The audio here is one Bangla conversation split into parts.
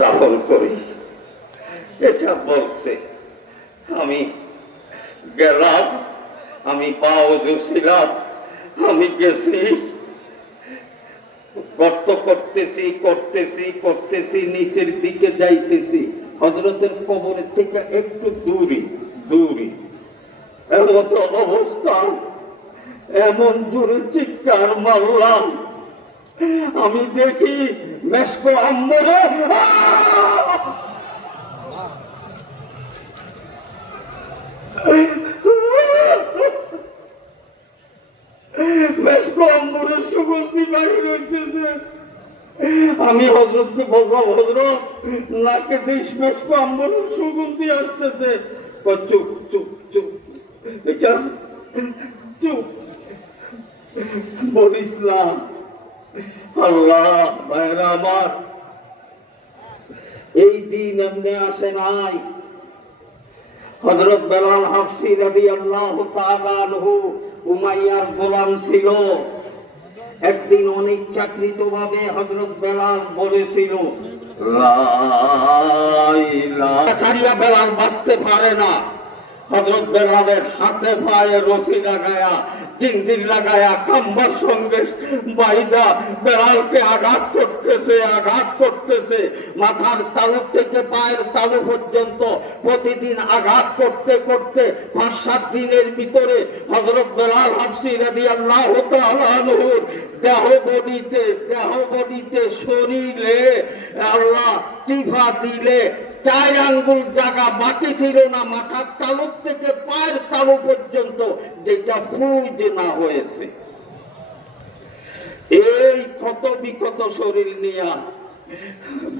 দাফন করি, এটা বলছে। আমি গেলাম, আমি পাওজু ছিলাম, আমি গেছি, গর্ত করতেছি করতেছি করতেছি, নিচের দিকে যাইতেছি, হযরতের কবরের থেকে একটু দূরে দূরে। এমন অবস্থা, এমন জোরে চিৎকার মারলাম, আমি দেখি মেশকো আম্মরে মেশকো আম্মরের সুগন্ধি বাহির হইতেছে। আমি হযরতকে বললাম, হযরত নাকে দেশ মেশকো আম্মরের সুগন্ধি আসতেছে। চুপ চুপ চুপ, এটা চুপ বলিস না। আল্লাহ ভাইরা আমার, এই দিন এমনি আসে নাই। হযরত বেলাল হাবশী রাদিয়াল্লাহু তাআলা আনহু উমাইয়ার গোলাম ছিল। একদিন অনিচ্ছাকৃতভাবে হযরত বেলাল বলেছিল, লা ইলাহা ইল্লাল্লাহ। বেলাল বাঁচতে পারে না। হযরত বেলালের হাতে পায়ে রশি লাগায়া, জিঞ্জির লাগায়া, খাম্বার সঙ্গে বাইদা বেলালকে আঘাত করতেছে, আঘাত করতেছে। মাথার তালু থেকে পায়ের তালু পর্যন্ত প্রতিদিন আঘাত করতে করতে 5-7 দিনের ভিতরে হযরত বেলাল হাবশী রাদিয়াল্লাহু তাআলা আনহুর দেহ বডিতে শরীরে আল্লাহ টিফা দিলে 4 আঙ্গুল জায়গা বাকি ছিল না, মাথার তালু থেকে পায়ের তালু পর্যন্ত, যেটা ফুজ না হয়েছে। এই ক্ষত বিক্ষত শরীর নিয়ে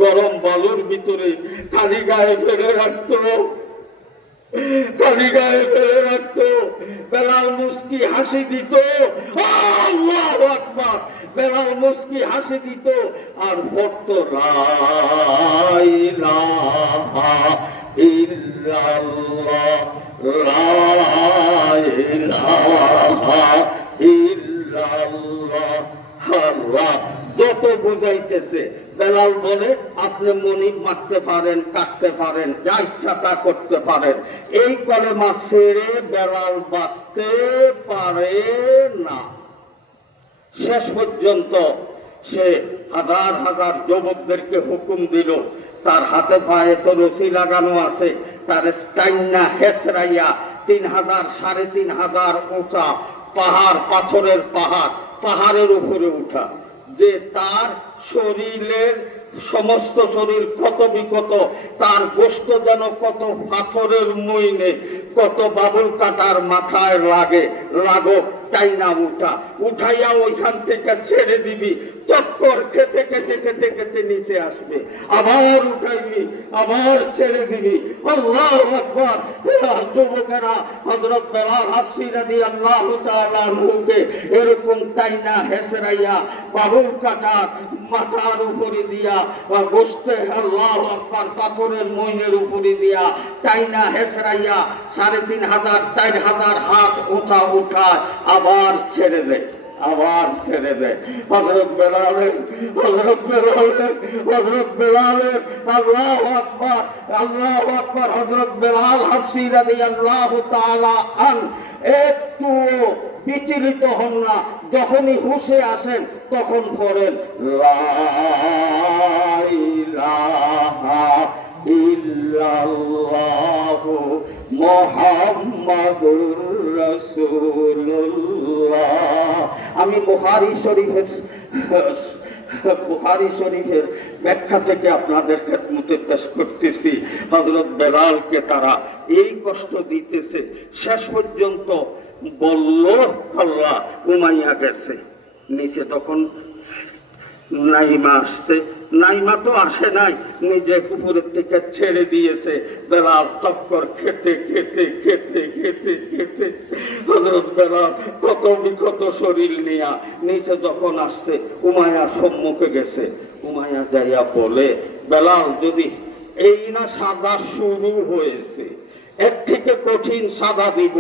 গরম বালুর ভিতরে খালি গায়ে ফেলে রাখতো, খালি গায়ে ফেলে রাখতো। বেলাল মুস্কি হাসি দিত, আল্লাহু আকবার। বেলাল মুস্কি হাসি দিত আর পড়তো, লা ইলাহা ইল্লাল্লাহ, লা ইলাহা ইল্লাল্লাহ। আল্লাহ যত বুঝাইতেছে, বেলাল বলে, আপনি মনিব মারতে পারেন, কাটতে পারেন, যা ইচ্ছা তা করতে পারেন। এই কলেমা ছেড়ে বেলাল বাঁচতে পারে না। শেষ পর্যন্ত সে হাজার হাজার যুবকদেরকে হুকুম দিল, তার হাতে পায়ে তো রশি লাগানো আছে, তার স্টাইনা হেসরাইয়া 3000 3500 উঁচা পাহাড়, পাথরের পাহাড়, পাহাড়ের উপরে উঠা, যে তার শরীরের সমস্ত শরীর ক্ষত বিক্ষত, তার গোশত যেন কত পাথরের মইনে, কত বাবুল কাটার মাথায় লাগে, লাগো টাইনা উঠাইয়া ওইখান থেকে ছেড়ে দিবি, চক্কর খেতে খেতে খেতে খেতে নিচে আসবে, আবার উঠাইবি, আবার ছেড়ে দিবি। আল্লাহু আকবার। যুবকেরা হযরত বেলাল হাবশী রাদিয়াল্লাহু তাআলা আনহুকে এরকম টাইনা হেসরাইয়া বাবুল কাটার মাথার উপরে দিয়া, গোশতে আল্লাহু আকবার পাথরের মইনের উপরে দিয়া টাইনা হেসরাইয়া 3500 4000 হাত উঠা উঠায় আবার ছেড়ে দেয়, আবার ছেড়ে দেয়। হযরত বেলালের আল্লাহু আকবার, আল্লাহু আকবার। হযরত বেলাল হাবশী রাদিয়াল্লাহু তাআলা আন একটু বিচলিত হন না, যখনই হুঁশে আসেন তখন পড়েন, লা ইলাহা ইল্লাল্লাহু মুহাম্মাদুর রাসূলুল্লাহ। আমি বুখারী শরীফের ব্যাখ্যা থেকে আপনাদের খেদমতে পেশ করতেছি। হযরত বেলালকে তারা এই কষ্ট দিতেছে, শেষ পর্যন্ত বলল, আল্লাহ উমাইয়া গেছে নিচে। তখন নাইমা আসছে, নাইমা তো আসে নাই, নিজে উপরের থেকে ছেড়ে দিয়েছে। বেলাল টক্কর খেতে খেতে খেতে খেতে খেতে হযরত বেলাল কত বিক্ষত শরীর নিয়া নিচে যখন আসছে, উমাইয়া সম্মুখে গেছে। উমাইয়া যাইয়া বলে, বেলাল যদি এই না সাজা শুরু হয়েছে, এর থেকে কঠিন সাজা দিব,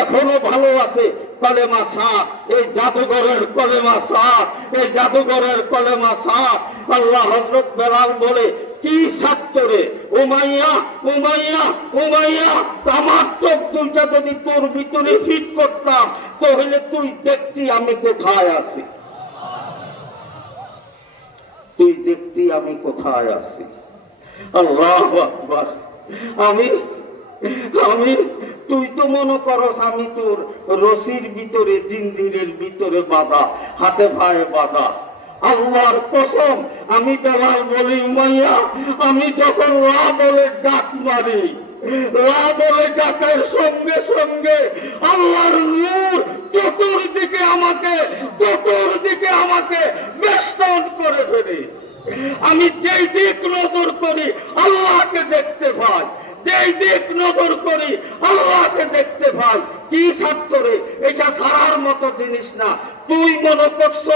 এখনো ভালো আছে কলেমা সাফ, এই জাদুঘরের কলেমা সাফ, এই জাদুঘরের কলেমা সাফ। আল্লাহ হযরত বেলাল বলে, কি ছাত্রে উমাইয়া উমাইয়া উমাইয়া, আমার চোখ দুইটা যদি তোর ভিতরে ফিট করতাম তাহলে তুই দেখতি আমি কোথায় আছি, তুই দেখতি আমি কোথায় আছি। আল্লাহু আকবার। আমি আমি তুই তো মনে করস আমি তোর রশির ভিতরে, জিঞ্জিরের ভিতরে বাঁধা, হাতে পায়ে বাঁধা। আল্লাহর কসম, আমি বেলাল বলি উমাইয়া, আমি যখন লা বলে ডাক মারি, লা বলে ডাকের সঙ্গে সঙ্গে আল্লাহর নূর চতুর্দিকে আমাকে বেষ্টন করে ফেলে। আমি যেই দিক নজর করি আল্লাহকে দেখতে পাই, যেই দিক নজর করি আল্লাহকে দেখতে পাই। কি ছাত্রে, এটা ছাড়ার মতো জিনিস না। তুই মনে করছ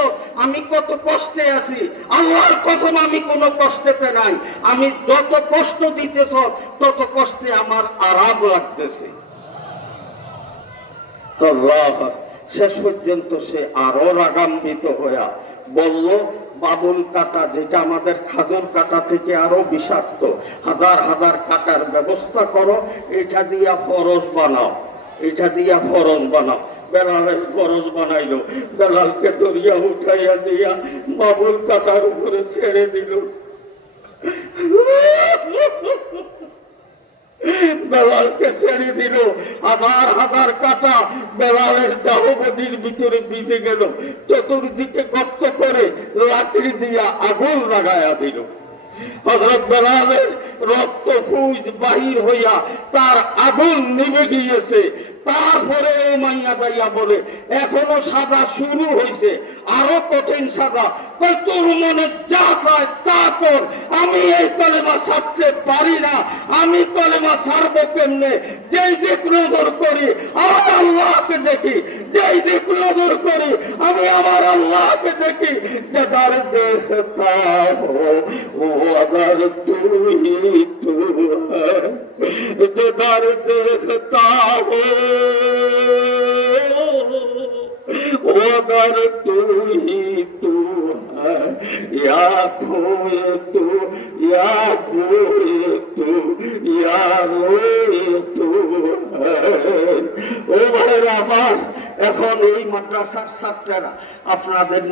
আমি কত কষ্টে আছি, আল্লাহর কসম আমি কোনো কষ্টেতে নাই। আমি যত কষ্ট দিতেছ তত কষ্টে আমার আরাম লাগতেছে। শেষ পর্যন্ত সে আরো রাগান্বিত হইয়া বলল, বাবুল কাটা, যেটা আমাদের খাজুর কাটা থেকে আরো বিষাক্ত, হাজার হাজার কাটার ব্যবস্থা করো, এটা দিয়া ফরজ বানাও, এটা দিয়া ফরজ বানাও। বেলালের ফরজ বানাইলো, বেলালকে দরিয়া উঠাইয়া দিয়া বাবুল কাটার উপরে ছেড়ে দিল। বেলালকে ছেড়ে দিল, হাজার হাজার কাটা বেলালের দেহবদির ভিতরে বিঁধে গেল। চতুর্দিকে গর্ত করে লাকড়ি দিয়া আগুন লাগাইয়া দিল। হযরত বেলালের রক্ত ফুজ বাহির হইয়া তার আগুন নিভে গিয়েছে। তারপরে উমাইয়া যাইয়া বলে, এখনো সাজা শুরু হয়েছে, আরো কঠিন সাজা। কই তোর মনে যা চায় তা কর, আমি এই কলেমা ছাড়তে পারি না। আমি কলেমা ছাড়বো কেমনে? যেই দিক নজর করি আমার আল্লাহকে দেখি, যেই দিক নজর করি আমি আমার আল্লাহকে দেখি। যার দেখতা হো ও अगर तू ही तू है, जिधर देखता हो अगर तू ही तू है, या खोए तू या खोए तू या रोए तू है। ও ভাইরা আমার, এখন এই মাদ্রাসার ছাত্রেরা আপনাদের